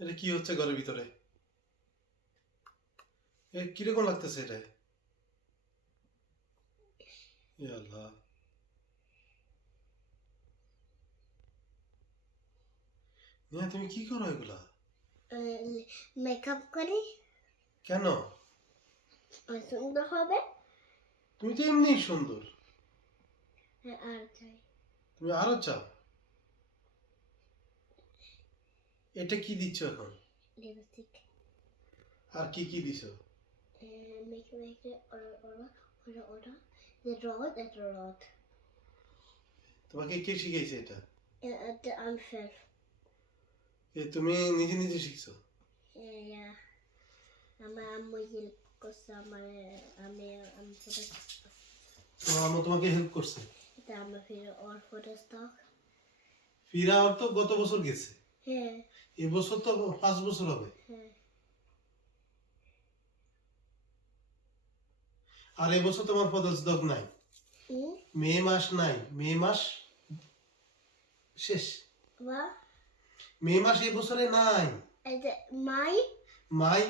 এটা কি হচ্ছে ঘরের ভিতরে? কিরকম লাগতেছে এটা? ইয়া আল্লাহ। নিয়া তুমি কি করো এগুলা? মেকআপ করি, কেন? সুন্দর হবে। তুমি তো এমনি সুন্দর। আর চাই তুমি আরো চাও? এটা কি দিচ্ছ এখন? লিপস্টিক, আর কি কি দিছো? মেখে ওরা একটা রড। তোমাকে কে শিখাইছে এটা? এটা আমি সেলফ। তুমি নিজে নিজে শিখছো? আমার আম্মু হেল্প করছে। আমি আমি ফটো, তোমার আম্মু তোমাকে হেল্প করছে? এটা আমার ফিরে ওর ফটো স্টক। ফিরা ওর তো গত বছর গেছে, হ্যাঁ এবছর তো 5 বছর হবে। হ্যাঁ। আর এবছর তোমার পদস্দক নাই, মে মাস নাই, মে মাস শেষ। বা মে মাস এই বছরে নাই। এটা মাই মাই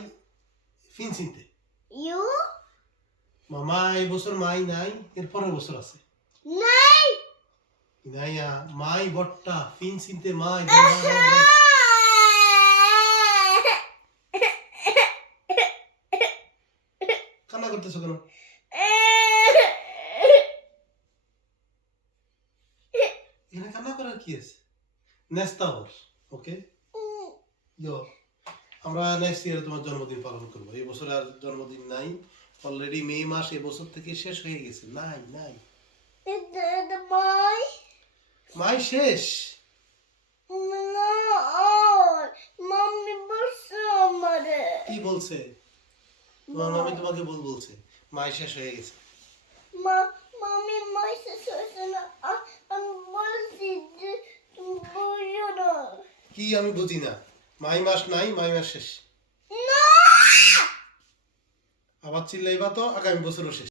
ফিনসিতে ইউ মামা এই বছর মাই নাই, এর পরের বছর আছে। নাই নাইয়া মাই বট্টা ফিনসিতে মাই। কান্না করতেছো কেন? এখানে কান্না করার কি আছে? নেক্সট আওয়ার ওকে ইয়ো, আমরা নেক্সট ইয়ারে তোমার জন্মদিন পালন করবো। এই বছর আর জন্মদিন নাই, অলরেডি মে মাস এবছর থেকে শেষ হয়ে গেছে। নাই নাই, এটা মাই মাই শেষ। না। মাম্মি বলছে আমারে। কি বলছে তোমার মামি? তোমাকে বলছে মাই শেষ হয়ে গেছে। মাম্মি মাই শেষ হয়েছে না। আমি বলছি যে তুমি বুঝো না। কি আমি বুঝি না? মাই মাস নাই, মাই মাস শেষ। না আবার চিল্লাইবা তো আগামী বছরও শেষ।